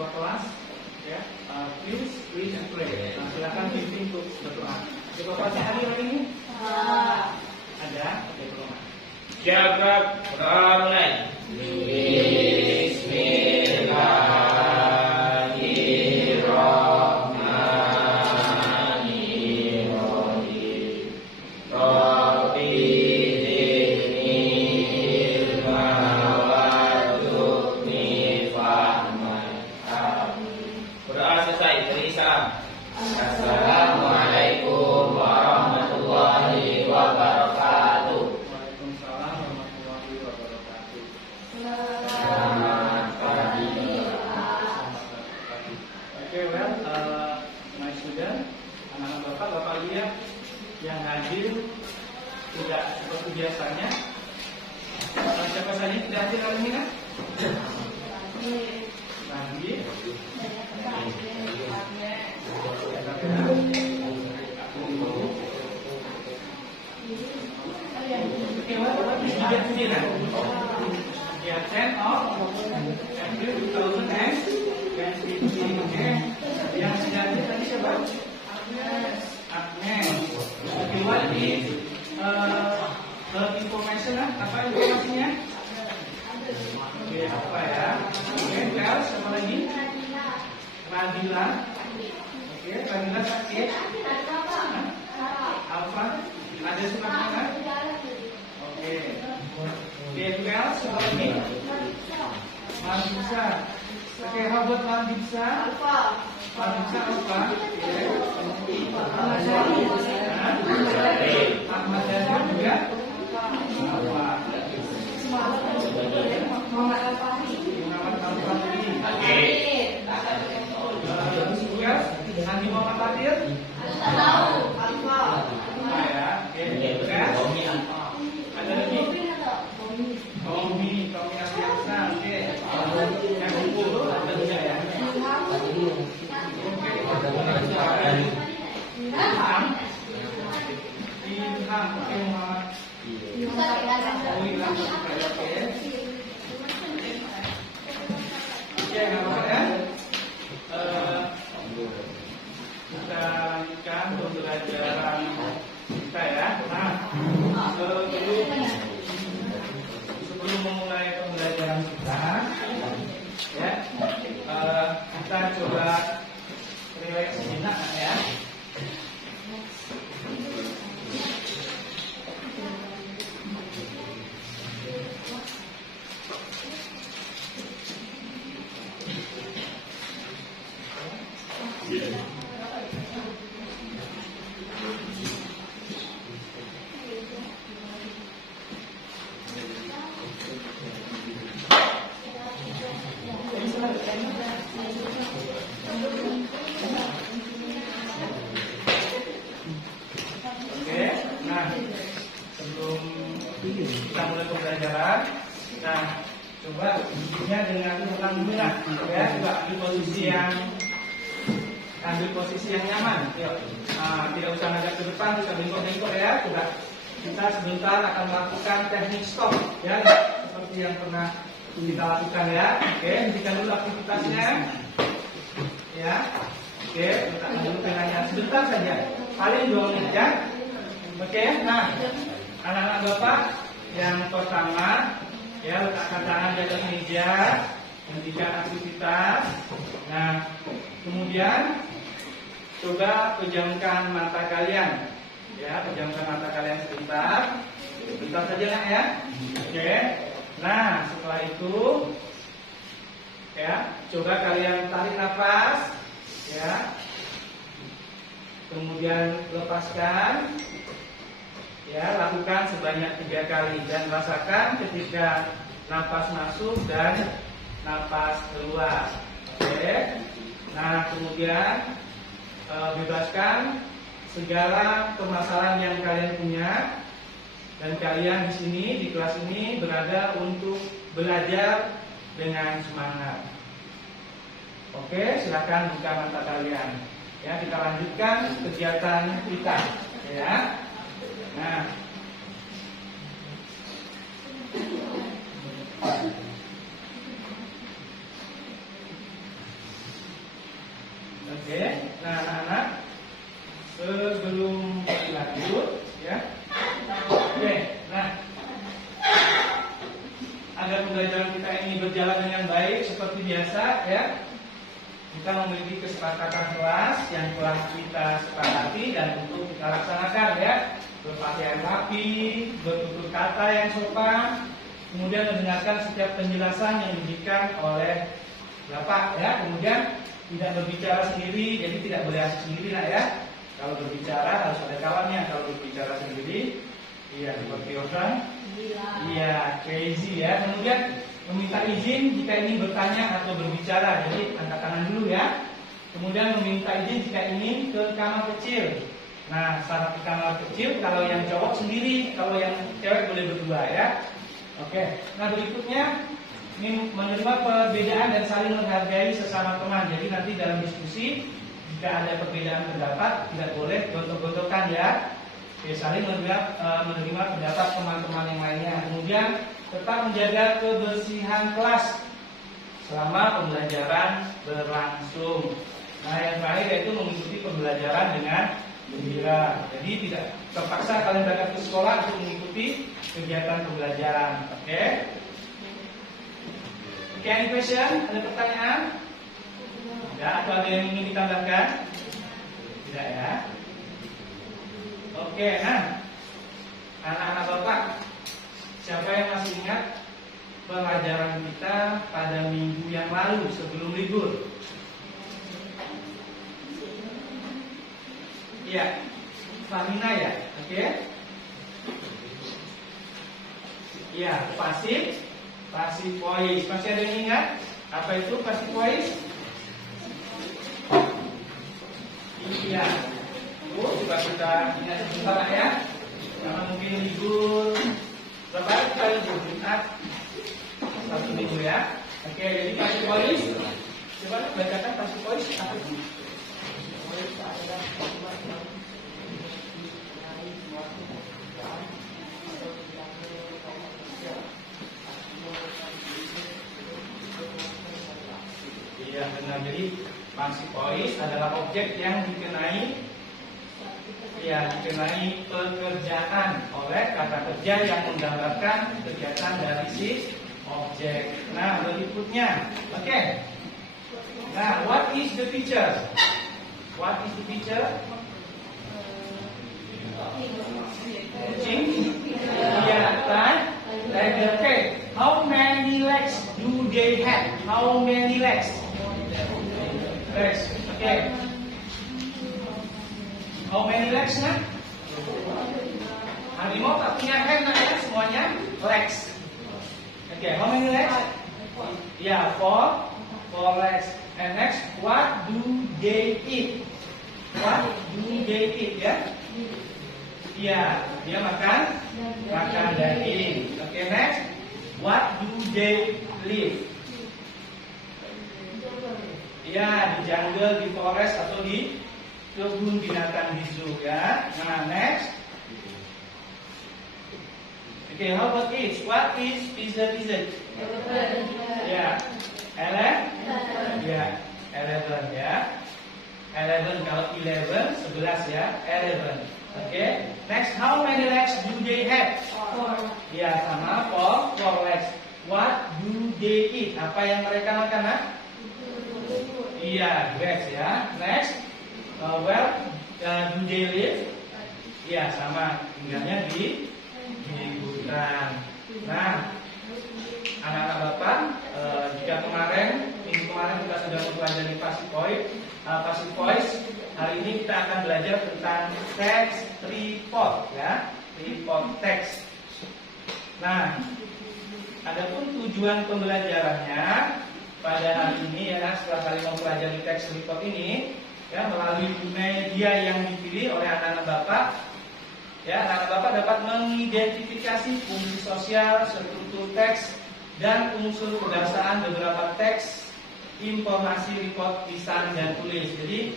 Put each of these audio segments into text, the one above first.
ketua kelas, ya, please read and pray. Nah, silakan pimpin untuk berdoa. Ketua kelasnya hari ini? Ada? Oke, berdoa. Jaga berdoa mulai. Assalamualaikum warahmatullahi wabarakatuh. Waalaikumsalam warahmatullahi wabarakatuh. Selamat pagi. Oke, well, my student, anak-anak bapak ibu ya, yang hadir tidak seperti biasanya. Siapa saja yang tidak hadir hari ini kan? Lagi. Okay, what is the date today now? Yeah, 10 of April 2020. Okay. Yang sudah hadir tadi siapa? Agnes. Okay, what is the information? Apa informasinya? Oke, apa ya? Oke, well, siapa lagi? Radila. Oke, Radila sakit. Alfa. Ada suratnya kan? Oke. Well, siapa lagi? Mardisa. Oke, how about Mardisa? Mardisa apa? Ahmad Dhani juga? Apa? Muhammad Al-Fahri. Tugas Nanti Muhammad Fatir. Ya, oke. Tugas. Ada lagi? Tommy Afiansa. Oke. Yang dulu ada juga ya. Ilham. Oke, Muhammad. Oke, nggak apa-apa ya. Kita lanjutkan pembelajaran kita ya. Nah, sebelum memulai pembelajaran kita, ya, kita coba relax sejenak ya. Oke, nah sebelum kita mulai pembelajaran, nah coba duduknya dengan tenang dulu lah, ya, coba ambil posisi yang nyaman, yuk. Nah, tidak usah agak ke depan, bisa bengkok-bengkok ya, coba kita sebentar akan melakukan teknik stop, ya, seperti yang pernah kita lakukan ya. Oke, hentikan dulu aktivitasnya, ya. Oke, letakkan dulu penanya sebentar saja, paling 2 menit ya. Oke, nah anak-anak bapak yang pertama, ya, letakkan tangan di atas meja, hentikan aktivitas. Nah, kemudian coba pejamkan mata kalian, ya, pejamkan mata kalian sebentar saja nak ya. Oke, nah setelah itu, ya, coba kalian tarik nafas, ya, kemudian lepaskan. Ya, lakukan sebanyak 3 kali dan rasakan ketika nafas masuk dan nafas keluar. Oke. Nah, kemudian bebaskan segala permasalahan yang kalian punya, dan kalian di sini di kelas ini berada untuk belajar dengan semangat. Oke, silakan buka mata kalian. Ya, kita lanjutkan kegiatan kita. Ya. Nah, Nah, anak-anak, sebelum lanjut, ya. Oke, nah, agar pembelajaran kita ini berjalan dengan baik seperti biasa, ya. Kita memiliki kesepakatan kelas yang telah kita sepakati dan untuk kita laksanakan, ya. Berpakaian rapi, bertutur kata yang sopan, kemudian mendengarkan setiap penjelasan yang diberikan oleh Bapak, ya. Kemudian tidak berbicara sendiri, jadi tidak boleh asik sendiri, nak, ya. Kalau berbicara harus ada kawannya. Kalau berbicara sendiri, iya seperti orang, iya crazy, ya. Kemudian meminta izin jika ingin bertanya atau berbicara, jadi angkat tangan dulu, ya. Kemudian meminta izin jika ingin ke kamar kecil. Nah, syarat di kamar kecil kalau yang cowok sendiri, kalau yang cewek boleh berdua, ya. Oke. Nah, berikutnya ini menerima perbedaan dan saling menghargai sesama teman. Jadi nanti dalam diskusi jika ada perbedaan pendapat tidak boleh gontok-gontokan, ya. Oke, saling menerima pendapat teman-teman yang lainnya. Kemudian tetap menjaga kebersihan kelas selama pembelajaran berlangsung. Nah, yang terakhir yaitu mengikuti pembelajaran dengan gembira. Jadi tidak terpaksa kalian berangkat ke sekolah untuk mengikuti kegiatan pembelajaran. Oke? Oke, any question? Ada pertanyaan? Tidak? Atau ada yang ingin ditambahkan? Tidak, ya? Oke, nah, anak-anak Bapak, siapa yang masih ingat pelajaran kita pada minggu yang lalu sebelum libur? Iya, Fahina, ya, oke? Iya, pasif voice. Masih ada yang ingat apa itu pasif voice? Iya. Coba kita ingat sebentar, ya. Karena mungkin libur berapa hari kita libur? Jumat, Sabtu minggu, ya. Oke, jadi pasif voice. Coba bacakan pasif voice apa itu? Iya, benar. Jadi pasif voice adalah objek yang dikenai pekerjaan oleh kata kerja yang menggambarkan kegiatan dari si objek. Nah, berikutnya, oke. Nah, what is the teacher? What is the teacher? Teaching. Yeah, right. Okay. How many legs do they have? How many legs? Legs. Okay. How many legs, nah? Harimau tak punya hand, nah, ya, semuanya legs. Okay. How many legs? Yeah, four legs. And next, what do they eat? What do they eat, ya? Iya, dia makan daging. Oke, next, what do they live? Iya, di jungle, di forest atau di kebun binatang di zoo, ya. Nah, next. Oke, how about this? What is pizza? Ya, 11. Ya, 11, ya. 11 kalau 11 11, ya. 11. Oke. Next, how many legs do they have? 4. Ya, sama 4 legs. What do they eat? Apa yang mereka makan, nah? Iya, grass, ya. Next, where do they live? Iya, sama, tinggalnya di hutan. Nah, anak-anak Bapak, jika minggu kemarin kita sudah mempelajari passive voice, hari ini kita akan belajar tentang text report, ya, report text. Nah, adapun tujuan pembelajarannya pada hari ini, ya, setelah kalian mempelajari text report ini, ya, melalui media yang dipilih oleh anak-anak Bapak. Ya, anak Bapak dapat mengidentifikasi fungsi sosial, struktur teks, dan unsur berdasarkan beberapa teks, informasi, report, lisan, dan tulis. Jadi,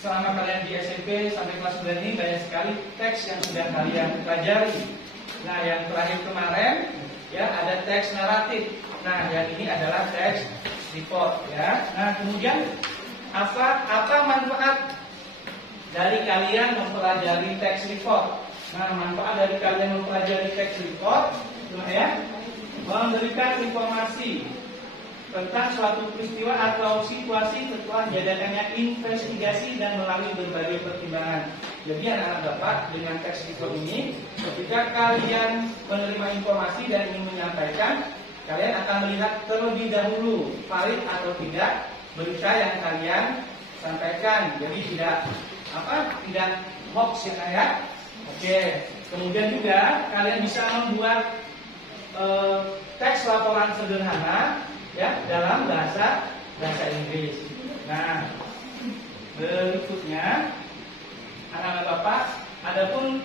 selama kalian di SMP sampai kelas 9 ini banyak sekali teks yang sudah kalian pelajari. Nah, yang terakhir kemarin, ya, ada teks naratif. Nah, yang ini adalah teks report, ya. Nah, kemudian Apa manfaat dari kalian mempelajari text report? Nah, manfaat dari kalian mempelajari text report ya, memberikan informasi tentang suatu peristiwa atau situasi setelah diadakannya investigasi dan melalui berbagai pertimbangan. Jadi anak-anak Bapak dengan text report ini, ketika kalian menerima informasi dan ingin menyampaikan, kalian akan melihat terlebih dahulu valid atau tidak berita yang kalian sampaikan. Jadi tidak hoax ya. Oke. Kemudian juga kalian bisa membuat teks laporan sederhana ya dalam bahasa Inggris. Nah, berikutnya anak-anak Bapak, adapun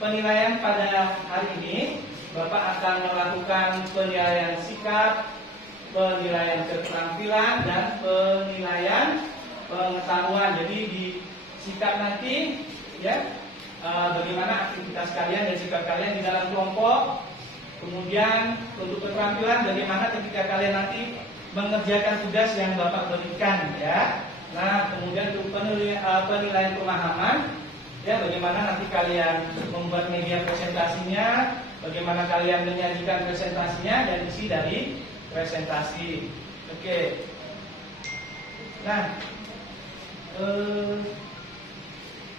penilaian pada hari ini, Bapak akan melakukan penilaian sikap, penilaian keterampilan, dan penilaian pengetahuan. Jadi di sikap nanti ya bagaimana aktivitas kalian dan sikap kalian di dalam kelompok. Kemudian untuk keterampilan bagaimana ketika kalian nanti mengerjakan tugas yang Bapak berikan ya. Nah, kemudian untuk penilaian pemahaman ya, bagaimana nanti kalian membuat media presentasinya, bagaimana kalian menyajikan presentasinya dan isi dari presentasi. Oke.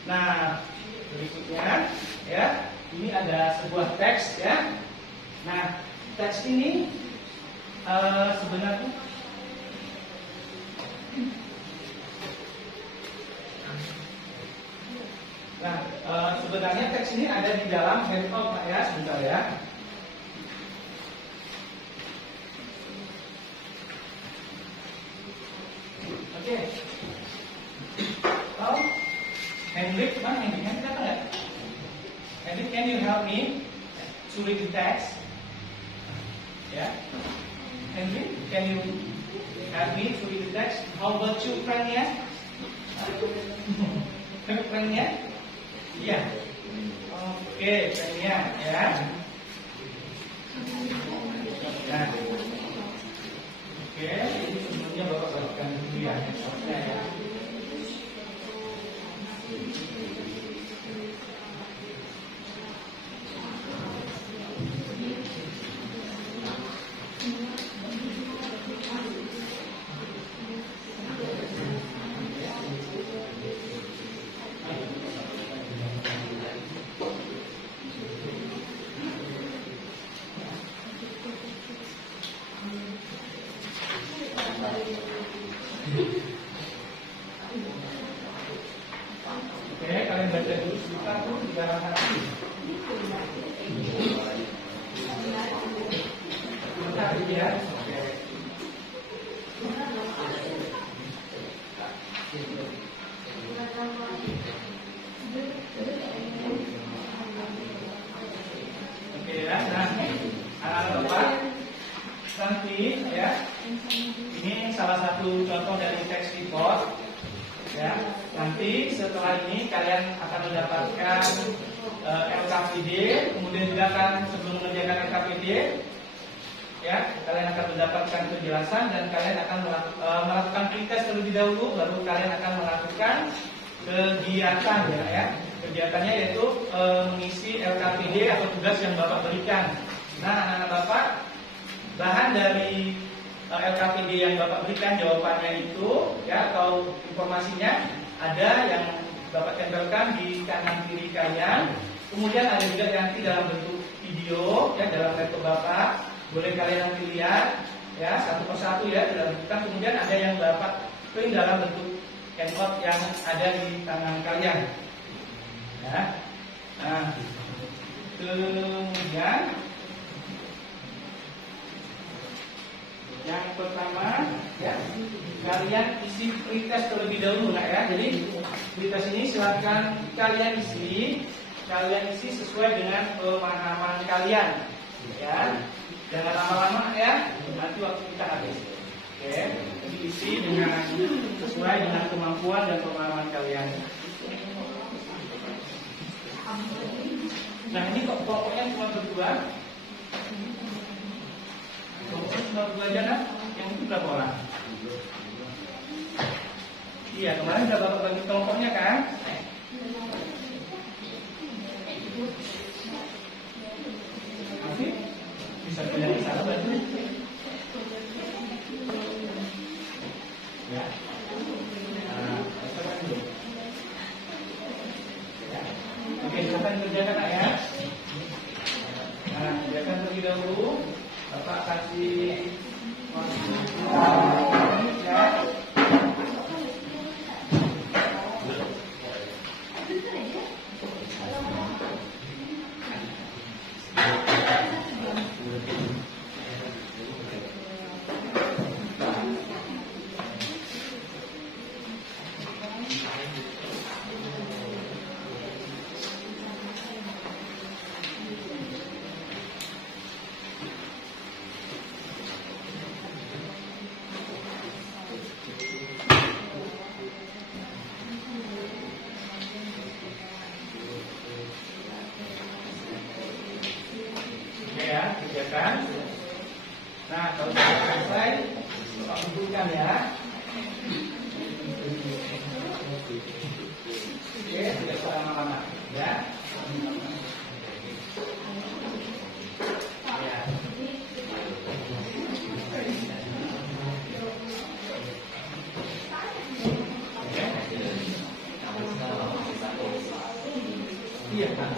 Nah, berikutnya ya, ini ada sebuah teks ya. Nah, teks ini sebenarnya teks ini ada di dalam handout Pak ya, sebentar ya. Oke. Oh, Hendrik apa enggak? Hendrik, can you help me to read the text? Ya, Hendrik, can you help me to read the text? How about you, Prania? Prania? Iya. Oke, Prania ya. Nah, oke, ini sebelumnya Bapak bagikan dulu ya. Ya. Oke, kalian baca dulu sebentar tuh di dalam hati. Sebentar ya. Oke. Oke ya, nah anak-anak Bapak nanti ya, ini salah satu contoh dari text report ya. Nanti setelah ini kalian akan mendapatkan LKPD, kemudian juga akan sebelum mengerjakan LKPD ya, kalian akan mendapatkan penjelasan dan kalian akan melakukan pretest terlebih dahulu, baru kalian akan melakukan kegiatan ya. Kegiatannya yaitu mengisi LKPD atau tugas yang Bapak berikan. Nah, anak-anak Bapak, bahan dari LKPD yang Bapak berikan, jawabannya itu ya, atau informasinya ada yang Bapak tempelkan di kanan kiri kalian. Kemudian ada juga nanti dalam bentuk video ya, dalam laptop Bapak. Boleh kalian nanti lihat ya, satu persatu ya dalam bentuk. Kemudian ada yang Bapak print dalam bentuk handout yang ada di tangan kalian. Ya. Nah, kemudian yang pertama ya, kalian isi pretest terlebih dahulu ya. Jadi pretest ini silakan kalian isi sesuai dengan pemahaman kalian ya. Jangan lama-lama ya, nanti waktu kita habis. Oke, jadi isi dengan sesuai dengan kemampuan dan pemahaman kalian. Nah, ini kok pokoknya cuma berdua. Pokoknya cuma berdua aja kan? Yang itu berapa orang? Iya, kemarin udah Bapak bagi kelompoknya kan? Nanti bisa pindah ke sana berarti. Ya. Nah, coba dulu. Oke, silakan kerjakan Nak, ya. Nah, kerjakan terlebih dahulu. Bapak kasih ya. Ya, kerjakan. Nah, kalau sudah selesai, Bapak kumpulkan ya. Oke, tidak usah lama-lama, ya. Ya. Iya, Pak.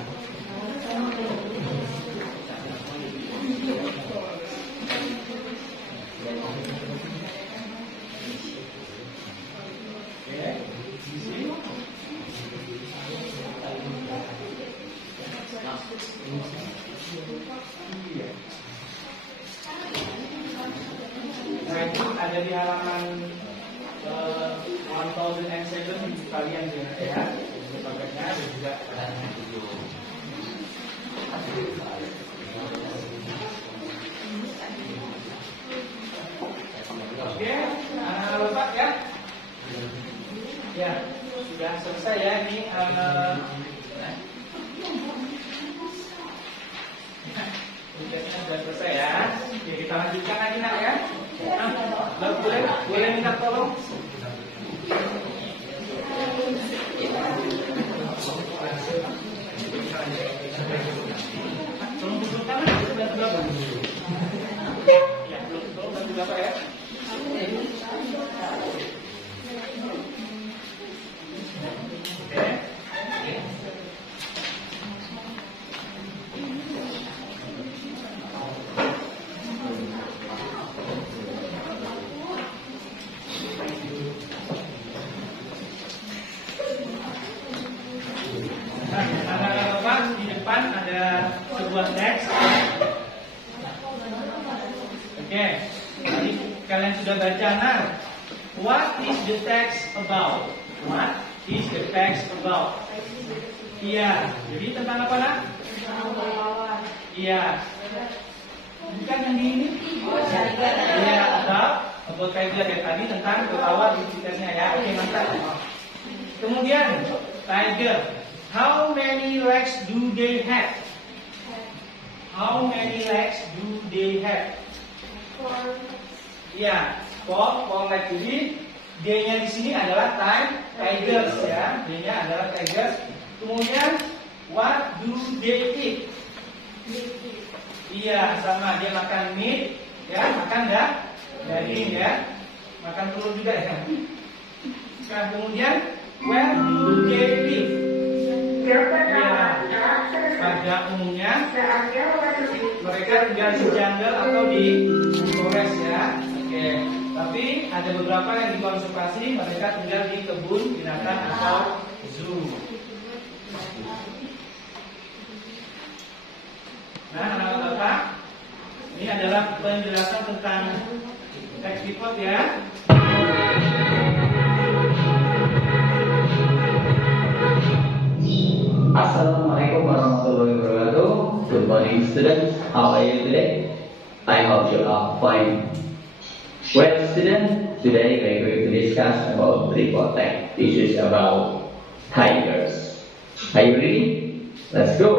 Nah, itu ada di halaman 1007 kalian ya. Sebagainya dan juga oke, Bapak ya. Ya, sudah selesai ya ini. Tugasnya sudah selesai ya. Oke, kita lanjutkan lagi Nak ya. Boleh minta tolong? Tolong duduk tangan, bantu Bapak. Ya, tolong bantu Bapak ya. Ada sebuah teks. Oke, tadi kalian sudah baca. Nah, what is the text about? What is the text about? Iya, jadi tentang apa Nak? Iya, bukan yang di ini. Iya, about tiger ya tadi tentang kelawar identitasnya ya. Oke, mantap. Kemudian tiger. How many legs do they have? How many legs do they have? Ya, four legs. Jadi D-nya di sini adalah tigers ya. D-nya adalah tigers. Kemudian what do they eat? Iya, sama dia makan meat, ya, makan daging ya. Makan telur juga ya. Nah, kemudian where do they live? Ya, pada umumnya mereka tinggal di jungle atau di forest ya. Oke. Tapi ada beberapa yang dikonservasi, mereka tinggal di kebun binatang atau zoo. Nah, anak-anak Bapak, ini adalah penjelasan tentang text report ya. Assalamualaikum warahmatullahi wabarakatuh. Good morning students, how are you today? I hope you are fine. Well students, today we are going to discuss about report text. This is about tigers. Are you ready? Let's go.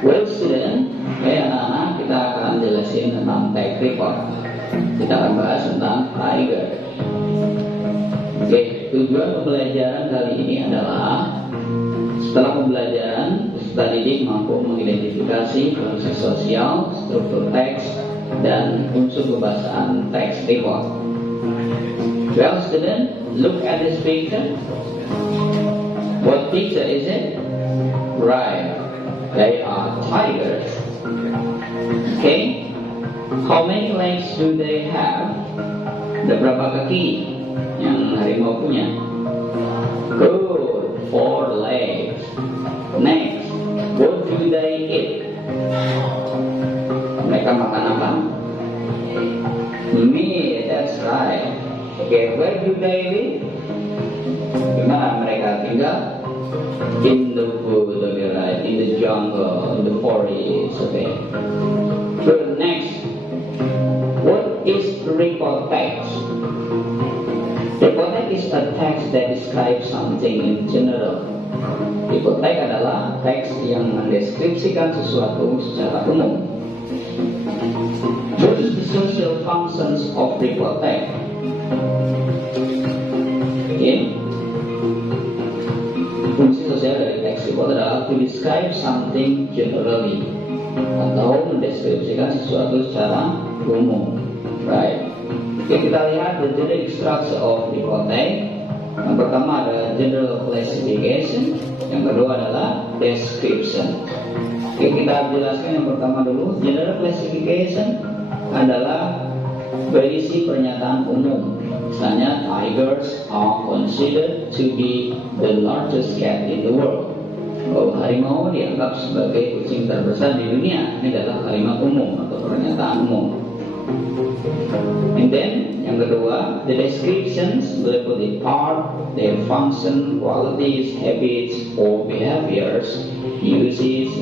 Well student, anak-anak kita akan report. Kita akan bahas tentang tiger. Oke, tujuan pembelajaran kali ini adalah setelah pembelajaran, peserta didik mampu mengidentifikasi proses sosial, struktur teks, dan unsur pembahasaan teks report. Well, student, look at this picture. What picture is it? Right, they are tigers. Okay, how many legs do they have? Ada berapa kaki yang harimau punya? Good, 4 legs. Next, what do they eat? Mereka makan apa? Meat, that's right. Okay, where do they live? Di mana mereka tinggal? In the wood, okay, right? In the jungle, in the forest, okay. Good, next. What is report text? Report text is a text that describes something in general. Report text adalah teks yang mendeskripsikan sesuatu secara umum. What is the social functions of report text? Okay. Fungsi sosial dari teks report adalah to describe something generally, atau mendeskripsikan sesuatu secara umum. Right. Oke, kita lihat the general structure of report text. Yang pertama ada general classification, yang kedua adalah description. Oke, kita jelaskan yang pertama dulu. General classification adalah berisi pernyataan umum. Misalnya, tigers are considered to be the largest cat in the world. Oh, harimau dianggap sebagai kucing terbesar di dunia. Ini adalah kalimat umum atau pernyataan umum. And then, yang kedua, the descriptions meliputi part, their function, qualities, habits, or behaviors, uses.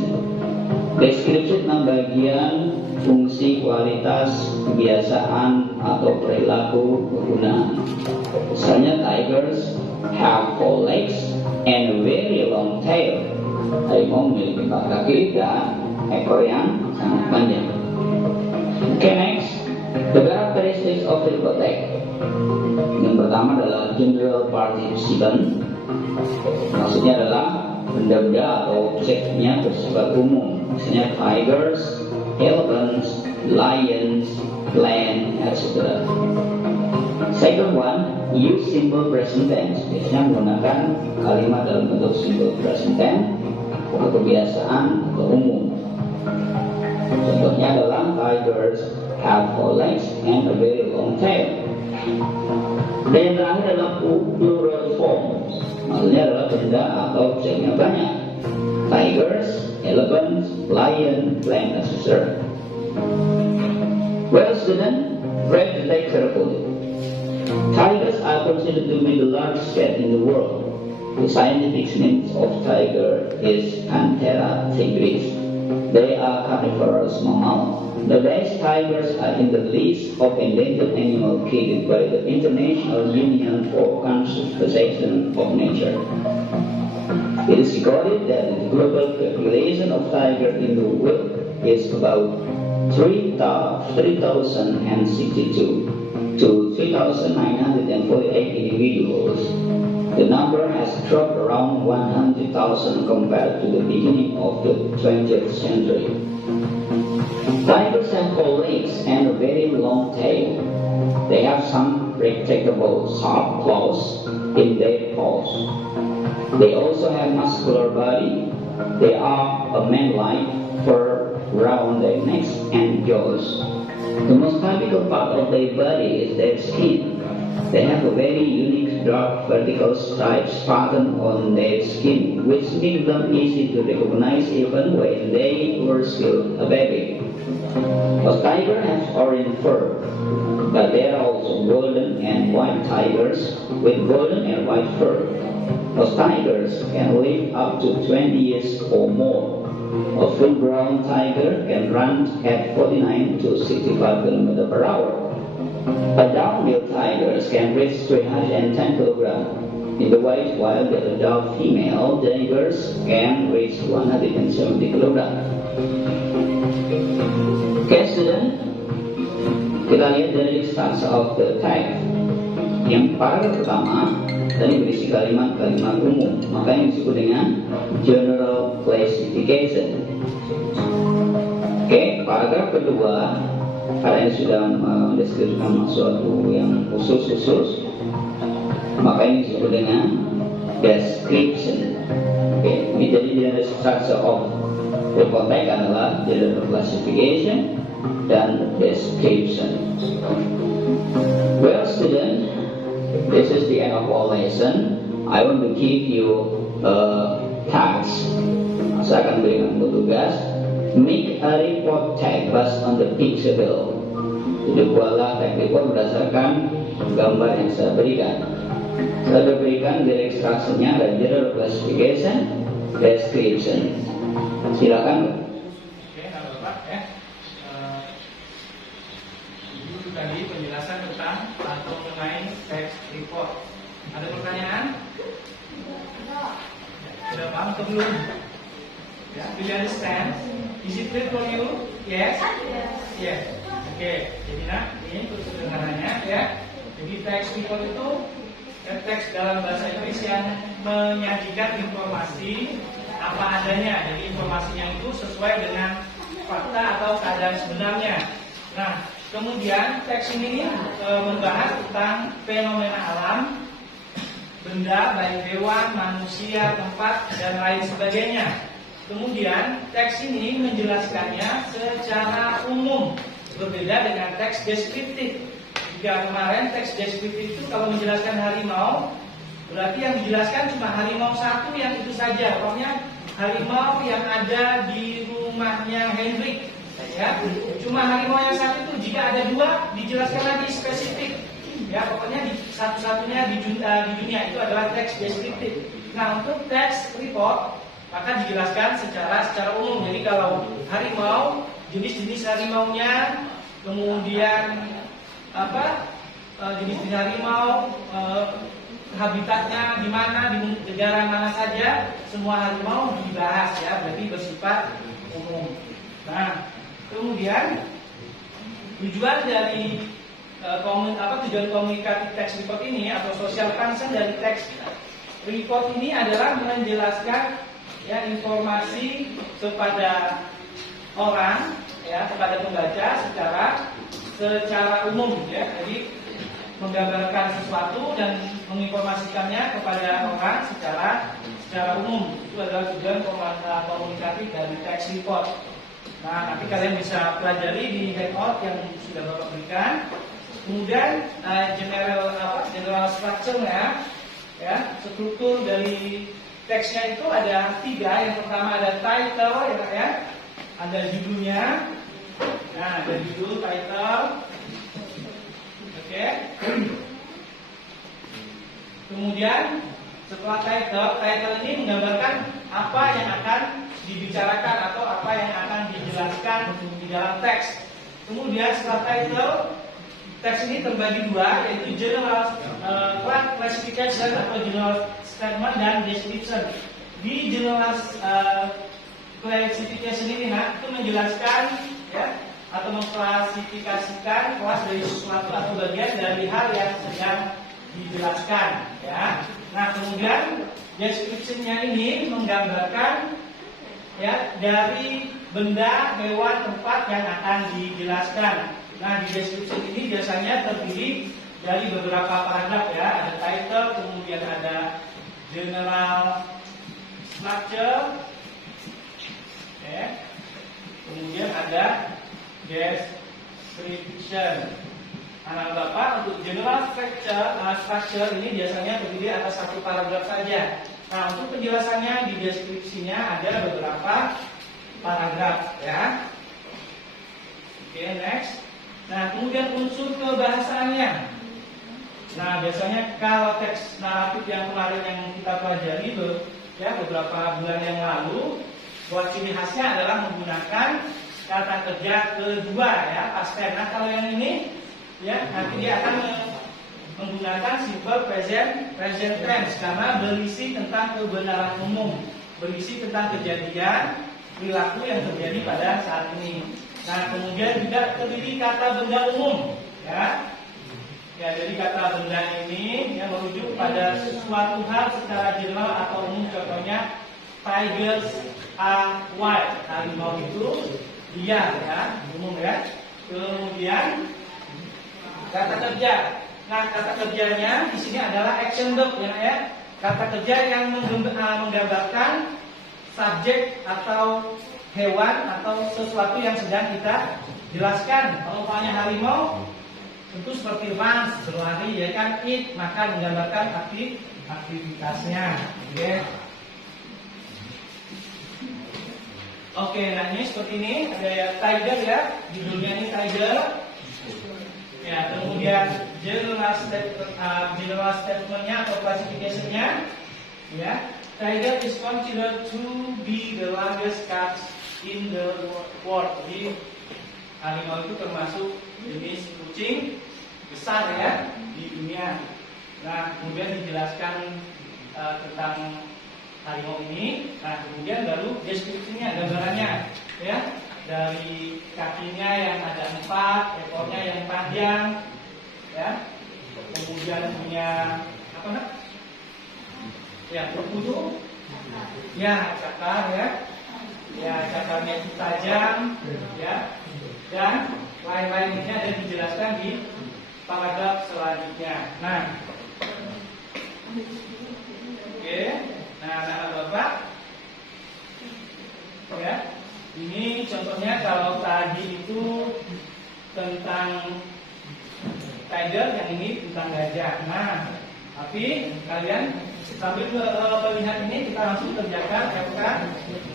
Description bagian fungsi, kualitas, kebiasaan, atau perilaku pengguna. Misalnya, tigers have 4 legs and a very long tail. Harimau memiliki 4 kaki dan ekor yang sangat panjang. Okay, next, the characteristics of report text. Yang pertama adalah general participant. Maksudnya adalah benda-benda atau objeknya bersifat umum. Misalnya tigers, elephants, lions, plant, etc. Second one, use simple present tense. Biasanya menggunakan kalimat dalam bentuk simple present tense atau kebiasaan atau umum. Contohnya adalah tigers have 4 legs and a very long tail. Dan yang terakhir adalah plural form. Maksudnya adalah benda atau objeknya banyak. Tigers, elephants, lion, plant, etc. Well, student, read the text carefully. Tigers are considered to be the largest cat in the world. The scientific name of tiger is Panthera tigris. They are carnivorous mammal. The best tigers are in the list of endangered animals created by the International Union for Conservation of Nature. It is recorded that the global population of tigers in the world is about 3,062 to 3,948 individuals. The number has dropped around 100,000 compared to the beginning of the 20th century. Tigers have 4 legs and a very long tail. They have some retractable sharp claws in their paws. They also have muscular body. They are a man-like fur around their necks and jaws. The most typical part of their body is their skin. They have a very unique dark vertical stripes pattern on their skin, which makes them easy to recognize even when they were still a baby. A tiger has orange fur, but there are also golden and white tigers with golden and white fur. Most tigers can live up to 20 years or more. A full-grown tiger can run at 49 to 65 km per hour. A down-built tigers can reach 310 kg in the weight, while the adult female tigers can reach 170 kg. Okay, student, Kita lihat dari structure of the text. Yang paragraf pertama tadi berisi kalimat-kalimat umum, maka yang disebut dengan general classification. Oke, paragraf kedua karena sudah mendeskripsikan sesuatu yang khusus, maka ini disebut dengan description. Oke, ini jadi general structure of the text adalah general classification dan description. Well, student, this is the end of our lesson. I want to give you a task. Saya akan berikan tugas. Make a report tag based on the picture below. Jadi buatlah tag report berdasarkan gambar yang saya berikan. Saya berikan dari instruksinya ada general classification, description. Silakan. Tadi penjelasan tentang atau mengenai text report. Ada pertanyaan? Sudah paham atau belum? Ya, do you understand? Is it clear for you? Yes? Yes. Oke. Jadi ini untuk sederhananya ya. Jadi text report itu teks dalam bahasa Inggris yang menyajikan informasi apa adanya. Jadi informasinya itu sesuai dengan fakta atau keadaan sebenarnya. Nah, kemudian teks ini membahas tentang fenomena alam, benda, baik hewan, manusia, tempat, dan lain sebagainya. Kemudian teks ini menjelaskannya secara umum, berbeda dengan teks deskriptif. Jika kemarin teks deskriptif itu kalau menjelaskan harimau, berarti yang dijelaskan cuma harimau satu yang itu saja. Pokoknya harimau yang ada di rumahnya Hendrik. Ya, cuma harimau yang satu itu, jika ada dua dijelaskan lagi spesifik. Ya, pokoknya satu-satunya di dunia itu adalah teks deskriptif. Nah, untuk teks report maka dijelaskan secara umum. Jadi kalau harimau, jenis-jenis harimaunya, kemudian jenis-jenis harimau, habitatnya di mana, di negara mana saja, semua harimau dibahas ya, berarti bersifat umum. Nah, kemudian tujuan dari tujuan komunikatif text report ini atau social concern dari text report ini adalah menjelaskan ya informasi kepada orang ya, kepada pembaca secara umum ya. Jadi menggambarkan sesuatu dan menginformasikannya kepada orang secara umum. Itu adalah tujuan komunikatif dari text report. Nah, nanti kalian bisa pelajari di handout yang sudah Bapak berikan. Kemudian general structure-nya ya, struktur dari teksnya itu ada 3. Yang pertama ada title ya, ada judulnya. Nah, ada judul, title. Oke. Kemudian setelah title ini menggambarkan apa yang akan dibicarakan atau apa yang akan dijelaskan di dalam teks. Kemudian setelah title, teks ini terbagi 2, yaitu general classification atau general statement dan description. Di general classification ini itu menjelaskan ya, atau mengklasifikasikan kelas dari sesuatu atau bagian dari hal yang sedang dijelaskan ya. Nah, kemudian description-nya ini menggambarkan ya dari benda, hewan, tempat yang akan dijelaskan. Nah, di description ini biasanya terdiri dari beberapa paragraf ya. Ada title, kemudian ada general structure, kemudian ada description. Anak Bapak untuk general structure ini biasanya terdiri atas 1 paragraf saja. Nah, untuk penjelasannya di deskripsinya ada beberapa paragraf ya. Oke, next. Nah, kemudian unsur kebahasaannya. Nah, biasanya kalau teks naratif yang kemarin yang kita pelajari ya beberapa bulan yang lalu, buat ciri khasnya adalah menggunakan kata kerja kedua ya, past tense. Nah, kalau yang ini ya nanti dia akan menggunakan simple present tense karena berisi tentang kebenaran umum, berisi tentang kejadian perilaku yang terjadi pada saat ini. Nah, kemudian juga terdiri kata benda umum. Ya. Ya, jadi kata benda ini yang merujuk pada sesuatu hal secara general atau umum. Contohnya tigers are wild. Harimau itu liar ya, umum ya. Kemudian kata kerja. Nah, kata kerjanya di sini adalah action verb ya. Kata kerja yang menggambarkan subjek atau hewan atau sesuatu yang sedang kita jelaskan. Kalau umpamanya harimau, tentu seperti run, berlari ya kan, eat, makan, menggambarkan aktivitasnya. Oke, nah ini seperti ini ada ya, tiger ya, judulnya ini tiger. Ya, kemudian general statement-nya atau classification-nya ya. Tiger is considered to be the largest cat in the world. Jadi harimau itu termasuk jenis kucing besar ya di dunia. Nah, kemudian dijelaskan tentang harimau ini. Nah, kemudian baru deskripsinya, gambarannya ya. Dari kakinya yang ada 4, ekornya yang panjang ya. Kemudian punya apa nak? Ya, berkudu. Ya, cakar ya. Ya, cakarnya itu tajam ya. Dan lain-lainnya ada dijelaskan di paragraf selanjutnya. Nah, oke. Nah, anak-anak Bapak, ya, ini contohnya kalau tadi itu tentang tiger, yang ini tentang gajah. Nah, tapi kalian sambil melihat ini kita langsung kerjakan FK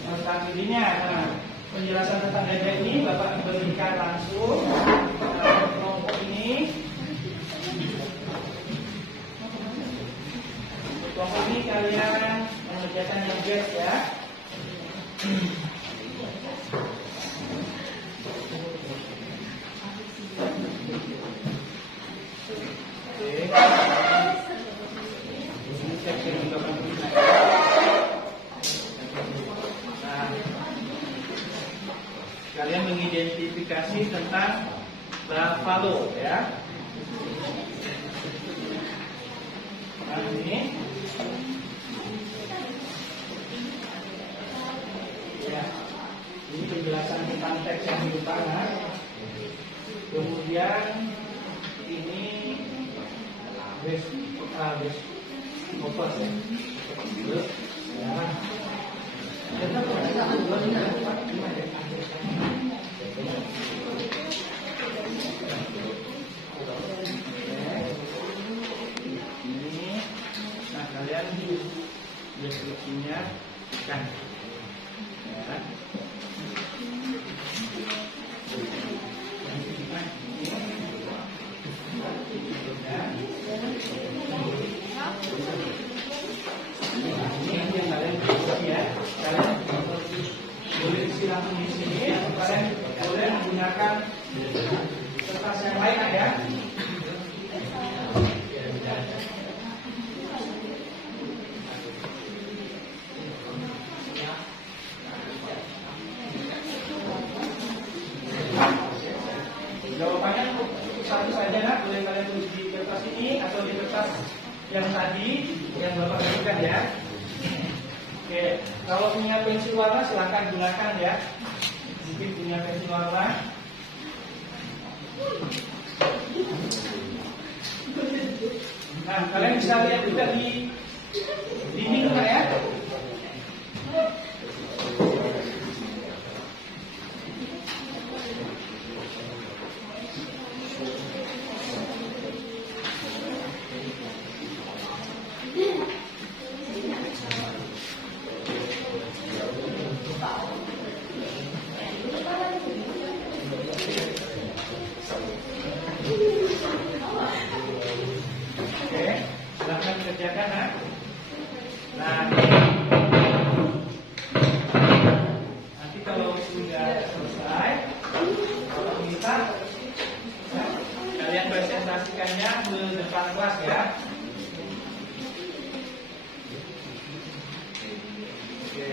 tentang dirinya. Nah, penjelasan tentang gajah ini Bapak berikan langsung kelompok ini. Kelompok ini kalian mengerjakan yang best ya. Nah, kalian mengidentifikasi tentang buffalo ya. Nah, ini ya, ini penjelasan tentang teks yang di depan. Kemudian ini base opus ya. Ini, nah kalian deskripsinya kan. Ya. Ini yang kalian ya, kalian boleh silakan di sini atau kalian boleh menggunakan kertas yang lain ya. Jawabannya satu saja nak, boleh kalian tulis di kertas ini atau di kertas yang tadi yang Bapak berikan ya. Oke, kalau punya pensil warna silahkan gunakan ya. Mungkin punya pensil warna. Nah, kalian bisa lihat juga di dinding ya. Oke, silahkan kerjakan ha. Nah, nanti kalau sudah selesai, kalau kita kalian presentasikannya ke depan kelas ya. Oke.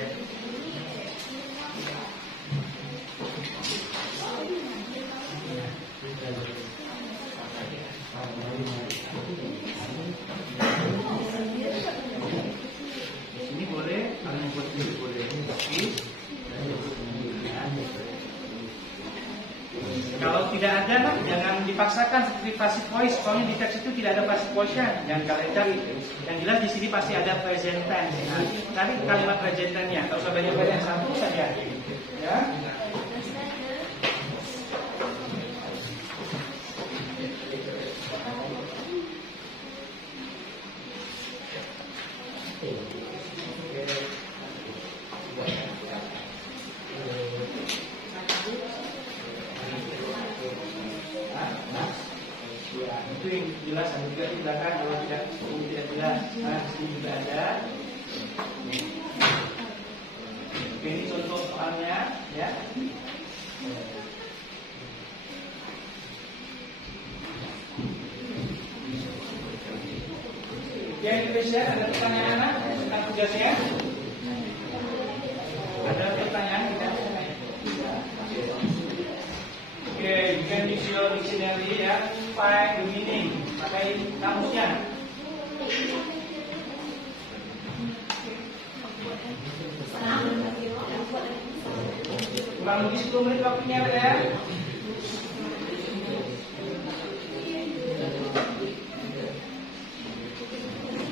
Kalau tidak ada, nah, jangan dipaksakan seperti passive voice. Soalnya di teks itu tidak ada passive voice-nya. Jangan kalian cari. Yang jelas di sini pasti ada present tense. Nah, cari kalimat present tense-nya. Kalau sudah banyak-banyak satu saja. Ya. Itu yang jelas, ada juga di belakang kalau tidak jelas. Nah, sini juga ada. Oke, ini contoh soalnya, ya. Oke, Indonesia ada pertanyaan anak tentang tugasnya? Ada pertanyaan tidak? Oke, you can use your dictionary ya, find the meaning, pakai kamusnya. Kurang lebih 10 menit waktunya ya.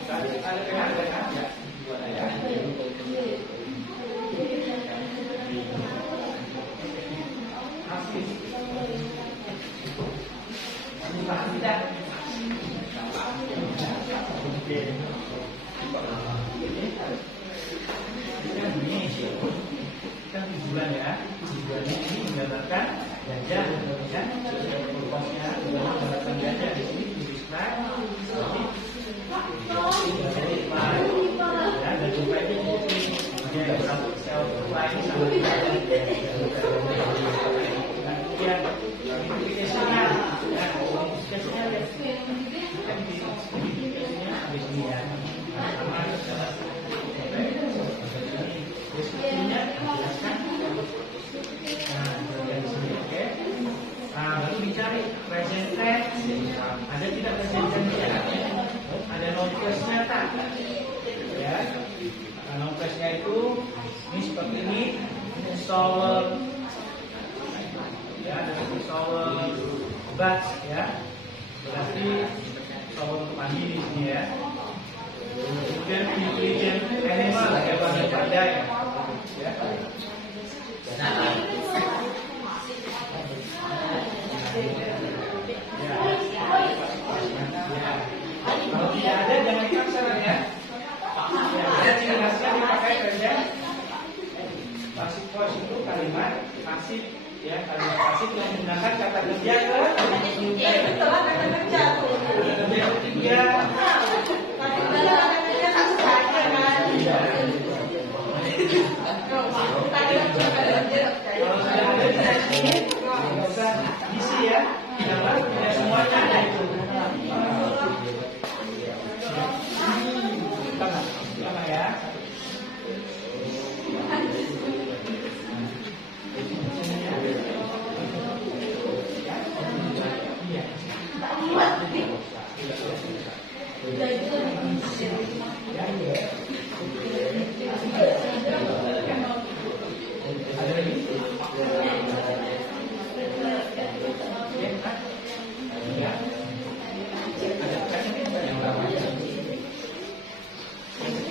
Ada kan? Ya. Tidak. Kita di bulan ya. Bulan ini menggambarkan gajah, kan? Rupanya menggambarkan gajah di sini di slide. Jadi ya, dan jumpa itu dia satu sel lain sama kemudian aplikasinya habis ini ya. Deskripsinya jelaskan. Oke. Lalu dicari present tense. Ada tidak present tense-nya? Ada noun phrase-nya tak? Ya. Noun phrase-nya itu ini seperti ini. Shower. Ya, ada shower bath ya. Berarti shower untuk mandi di sini ya. Kemudian intelligent animal hewan yang pandai ya. Kalau tidak ada jangan dipaksa ya. Ya, ciri khasnya dipakai saja. Passive voice itu kalimat pasif ya, kalimat pasif yang menggunakan kata kerja ke Betul kata kerja tuh. kerja ketiga. Kalau sudah ada di sini, nggak usah isi ya, karena tidak semuanya ada itu. Sama ya.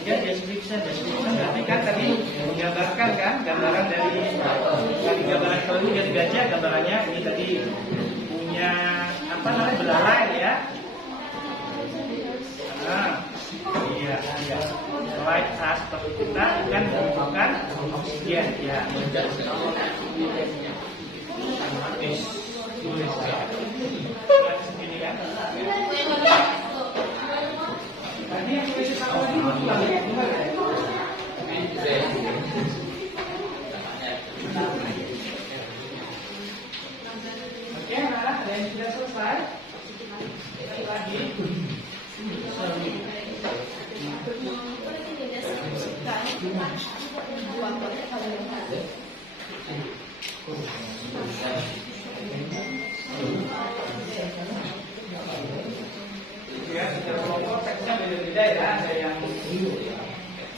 Description berarti kan tadi menggambarkan kan gambaran dari gambaran kalau ini dari gajah gambarannya ini tadi punya apa namanya belalai ya. Nah, iya. Light khas seperti kita ikan membutuhkan oksigen ya. Ini kan. Tadi yang tulis sama ini betul ya, benar ya? Oke, nah, ada yang sudah selesai. Lagi. Ya, secara kelompok teksnya beda-beda ya. Ada yang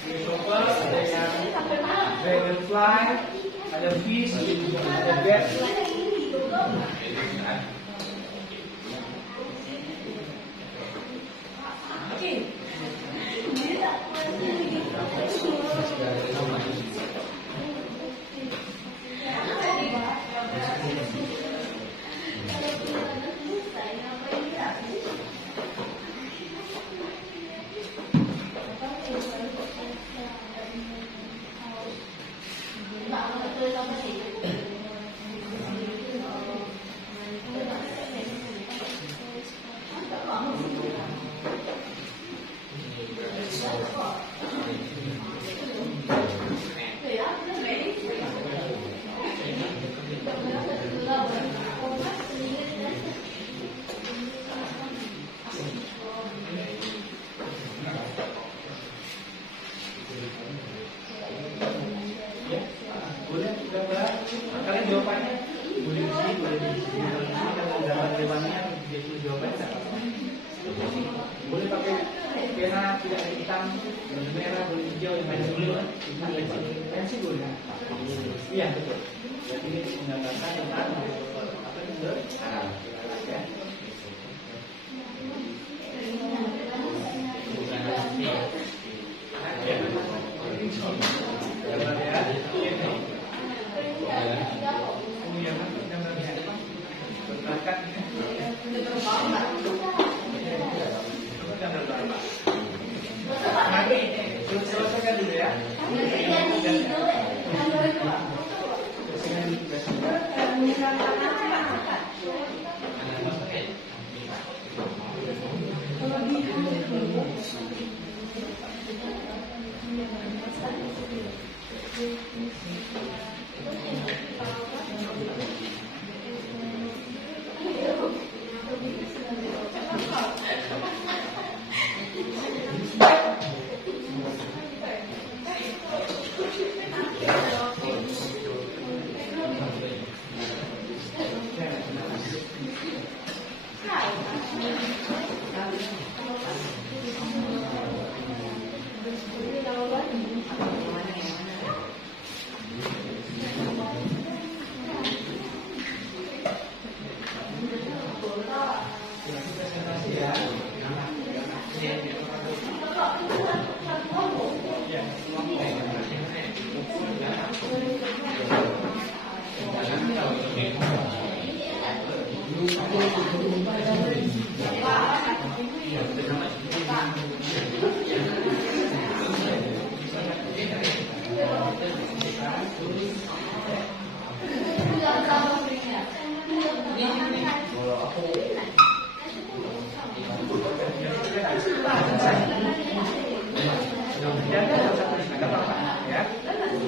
grasshopper, ada yang dragonfly, ada fish, ada bat. Boleh gambar. Kalian jawabannya boleh di sini, boleh di sini. Kalau gambar hewannya jadi jawabannya tidak apa-apa. Boleh pakai pena tidak ada hitam, boleh merah, boleh hijau, yang lain boleh. Pensil boleh. Iya betul. Jadi ini menggambarkan tentang apa itu ya. Selesaikan dulu ya.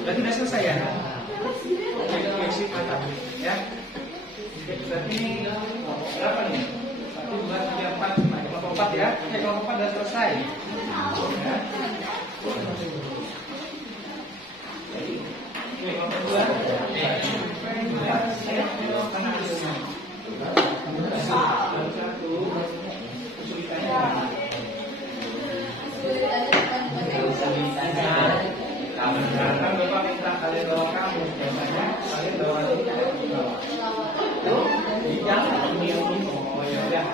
Berarti sudah selesai ya? Oke, sip, mantap. Ya. Berarti ini berapa nih? 1, 2, 3, 4, 5. Kelompok 4 ya. Oke, kelompok 4 sudah selesai. Ya. Oke, kelompok 2. Satu. Kesulitannya. Kan Bapak minta kalian bawa kamu, biasanya kalian bawa ini bawa. Jangan ini. Oh ya udah.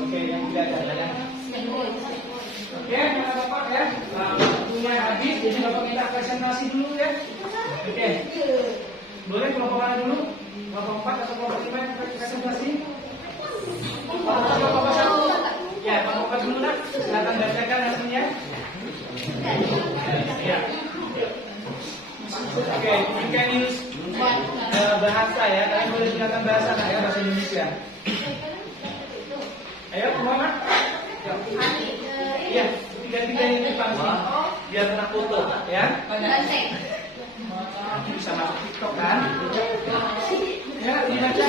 Oke, yang tidak ada. Oke, mana Bapak ya? Waktunya habis, jadi Bapak minta presentasi dulu ya. Oke. Boleh kelompok mana dulu? Kelompok 4 atau kelompok 5 yang presentasi? Kelompok 1. Ya, kelompok 4 dulu nak. Silakan bacakan hasilnya. Ya. Oke, you can use bahasa ya. Kalian boleh gunakan bahasa nak ya, bahasa Indonesia. Ayo, semua nak. Ya, tiga-tiga ini depan sini. Biar kena foto ya. Bisa masuk TikTok kan? Ya, dibaca.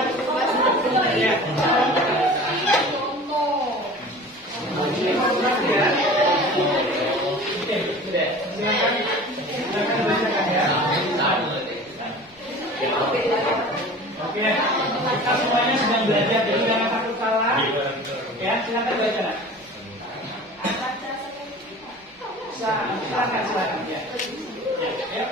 Oke. Oke, kita semuanya sedang belajar, jadi jangan takut salah. Ya, silakan baca nak. Silakan. Ya. Ya.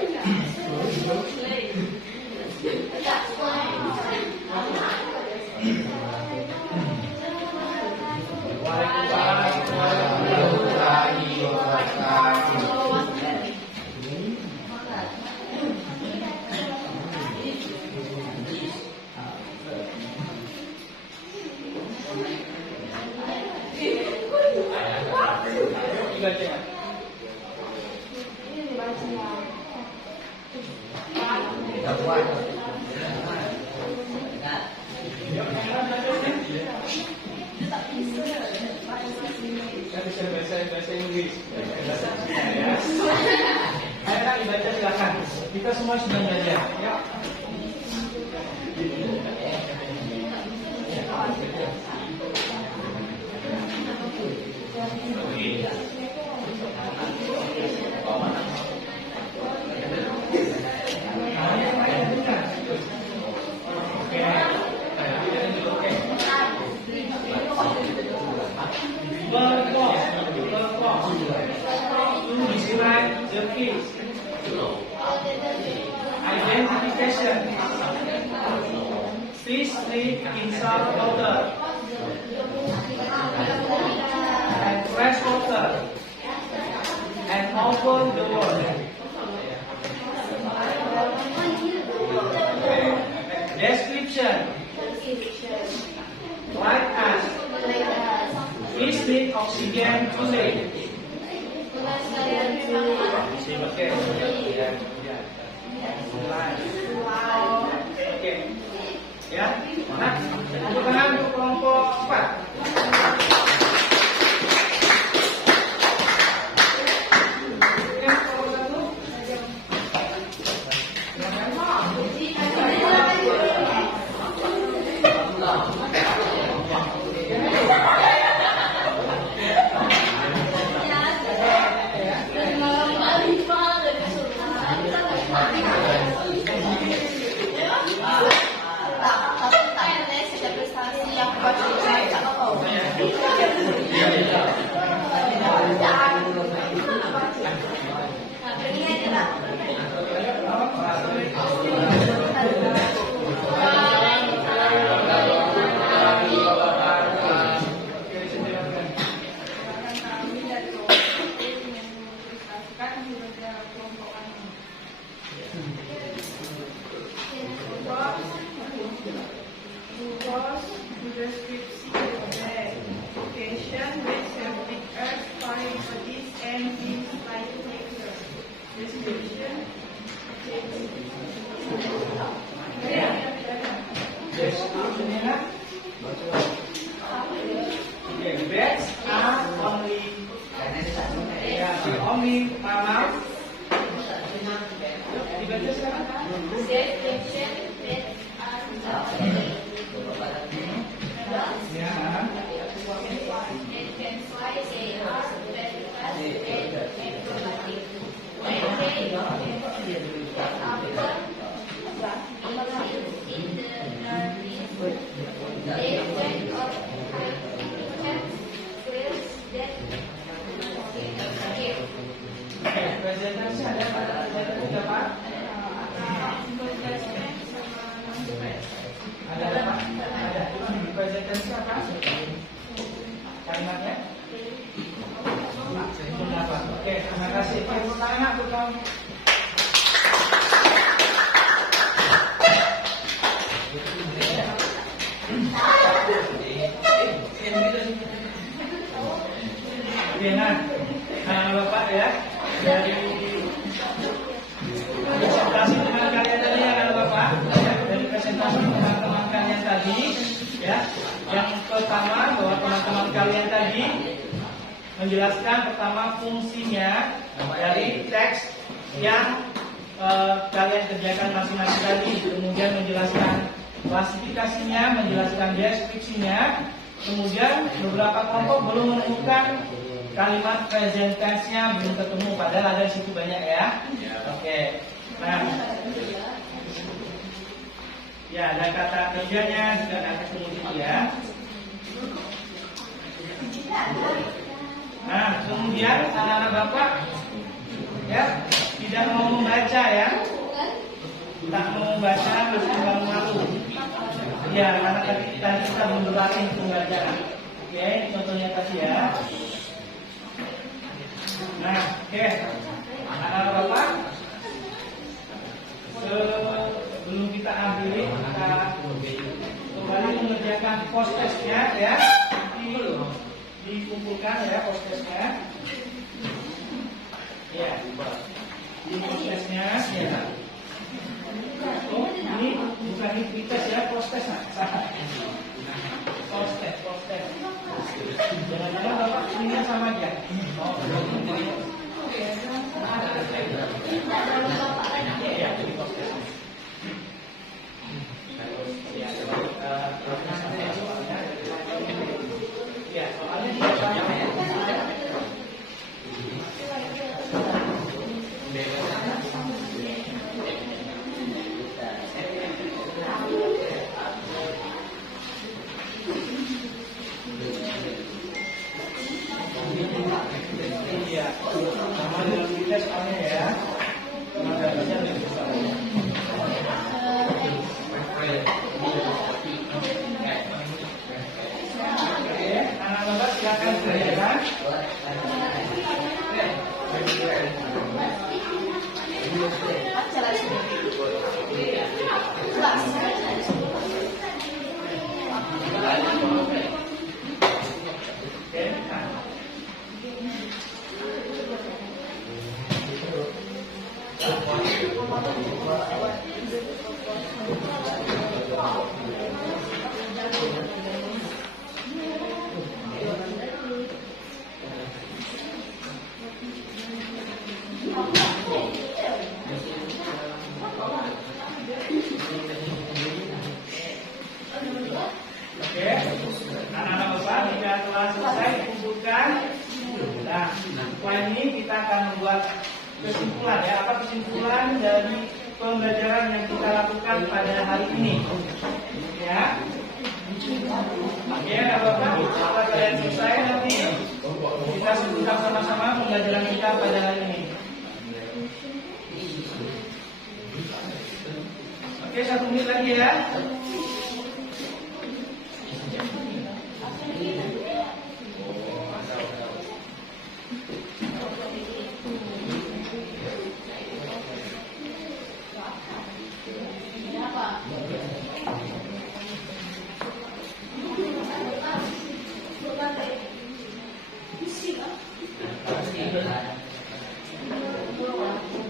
Bahasa Inggris. Ayo nak dibaca silakan. Kita semua sudah belajar. Ya. Identification. Please sleep in salt water and fresh water and open the door. Description. Like us. Please need oxygen today. Okay. Oke. Ya. Nah, tepuk tangan untuk kelompok 4. Only mammal. Dibaca sekarang. Presentasi ada Pak? Ada Pak? Ada. Presentasi apa? Kalimatnya? Oke, terima kasih. Tepuk tangan untuk kamu. Oke, nah Bapak ya, dari presentasi dengan kalian tadi ya kalau Bapak, dari presentasi teman-teman kalian tadi, ya, yang pertama bahwa teman-teman kalian tadi menjelaskan pertama fungsinya dari teks yang kalian kerjakan masing-masing tadi, kemudian menjelaskan klasifikasinya, menjelaskan deskripsinya, kemudian beberapa kelompok belum menemukan kalimat present tense-nya, belum ketemu, padahal ada di situ banyak ya. Oke. Nah, Ya, ada kata kerjanya juga ada ketemu di situ ya. Nah, kemudian anak-anak Bapak ya tidak mau membaca ya. Tak mau membaca masih malu-malu. Ya, karena tadi kita belum berlatih untuk membaca. Oke, contohnya tadi ya. Nah, oke. Anak-anak Bapak, sebelum kita akhiri, kita kembali mengerjakan post testnya ya. Dikumpulkan ya post testnya. Ya, di post testnya ya. Oh, ini bukan ini tes ya, post test salah. Post test. Jangan-jangan Bapak ininya sama aja. Oh, ya, jadi post test. Ya, soalnya tidak sama ya. Iya, sama dengan kita soalnya ya. Sama gambarnya lebih besar. Oke, anak Bapak silakan kerjakan. Oke, anak-anak Bapak jika telah selesai dikumpulkan, nah setelah ini kita akan membuat kesimpulan ya. Apa kesimpulan dari pembelajaran yang kita lakukan pada hari ini? Ya, oke, anak Bapak, setelah kalian selesai nanti kita sebutkan sama-sama pembelajaran kita pada hari ini. Oke, 1 menit lagi ya.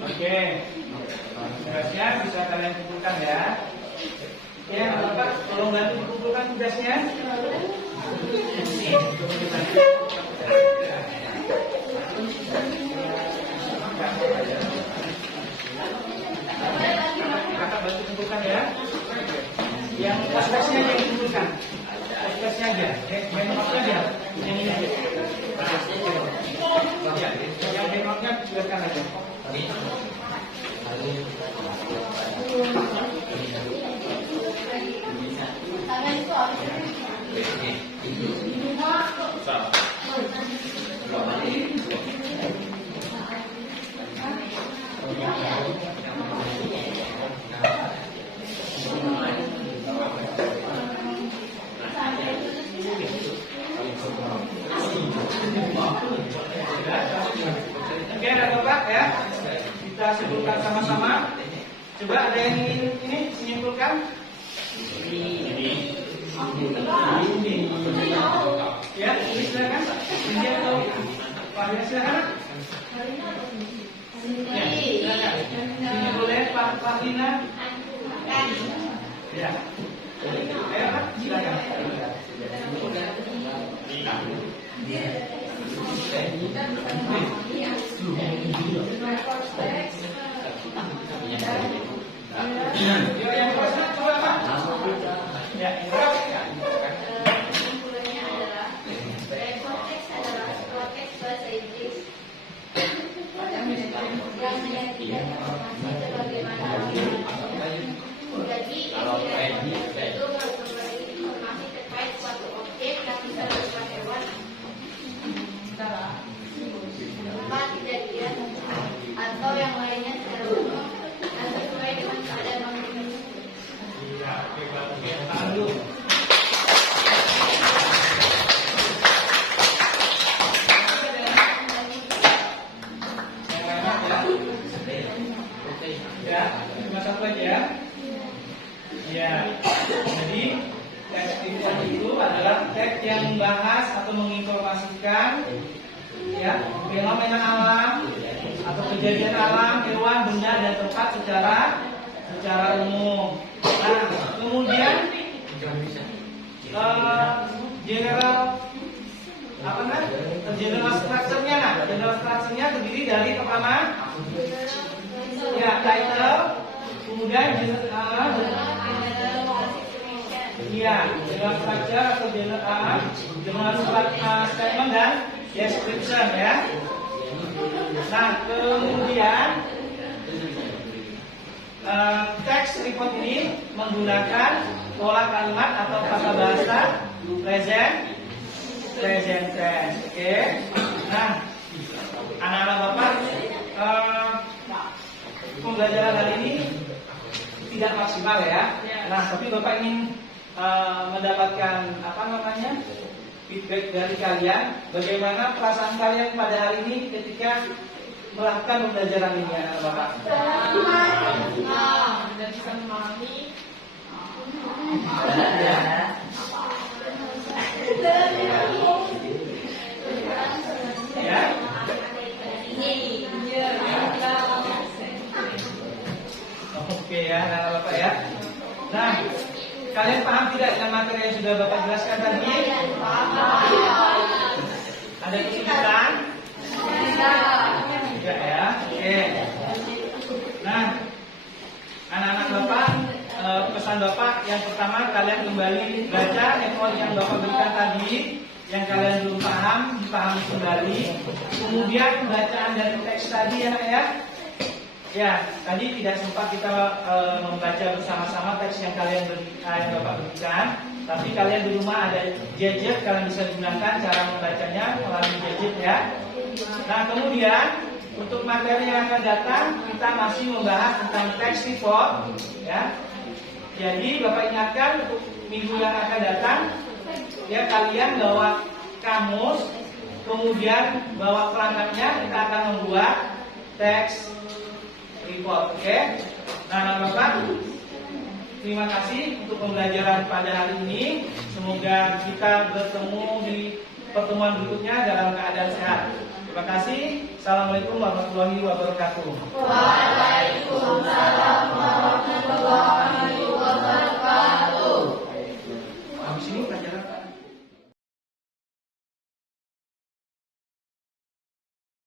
Oke, tugasnya bisa kalian kumpulkan ya. Ya, Bapak, tolong bantu kumpulkan tugasnya. Kakak bantu kumpulkan ya. Yang tugasnya yang kumpulkan. Tugasnya aja, benchmarknya aja. Yang ini aja. Ya, yang benchmarknya biarkan aja. Oke, ada Bapak ya. Kita sebutkan sama-sama. Coba ada yang ingin ini menyimpulkan? Ya, ini silakan. Ini atau Pak Ria silakan. Ya, silakan. Ini boleh Pak Lina. Ya. Ayo Pak, silakan. Yuk, yang pertama coba Pak. Ya, Kesimpulannya adalah konteks adalah konteks bahasa Inggris yang menyajikan informasi sebagaimana jadi Tahan dulu. Ya, cuma satu aja ya. Ya, jadi teks report itu adalah teks yang membahas atau menginformasikan ya fenomena alam atau kejadian alam, hewan, benda dan tempat secara umum. Nah, kemudian general apa namanya? General structure-nya, nah, general structure-nya terdiri dari pertama ya title, kemudian general structure atau general statement dan description ya. Nah, kemudian teks report ini menggunakan pola kalimat atau kata bahasa present tense. Oke. Nah, anak-anak Bapak pembelajaran hari ini tidak maksimal ya. Nah, tapi Bapak ingin mendapatkan apa namanya feedback dari kalian, bagaimana perasaan kalian pada hari ini ketika melakukan pembelajaran ini anak Bapak? Dan bisa memahami. Ya. Oke ya, anak Bapak ya. Nah, kalian paham tidak dengan materi yang sudah Bapak jelaskan tadi? Ada kesulitan? Tidak ya. Oke. Nah, anak-anak Bapak, pesan Bapak yang pertama kalian kembali baca effort yang Bapak berikan tadi, yang kalian belum paham, dipahami kembali. Kemudian bacaan dari teks tadi ya. Ya, tadi tidak sempat kita membaca bersama-sama teks yang yang Bapak berikan. Tapi kalian di rumah ada gadget, kalian bisa gunakan cara membacanya melalui gadget ya. Nah, kemudian untuk materi yang akan datang kita masih membahas tentang teks report ya. Jadi Bapak ingatkan untuk minggu yang akan datang ya, kalian bawa kamus, kemudian bawa perangkatnya, kita akan membuat teks report, oke? Nah, Bapak, terima kasih untuk pembelajaran pada hari ini. Semoga kita bertemu di pertemuan berikutnya dalam keadaan sehat. Terima kasih. Assalamualaikum warahmatullahi wabarakatuh. Waalaikumsalam warahmatullahi wabarakatuh. Habis ini pelajaran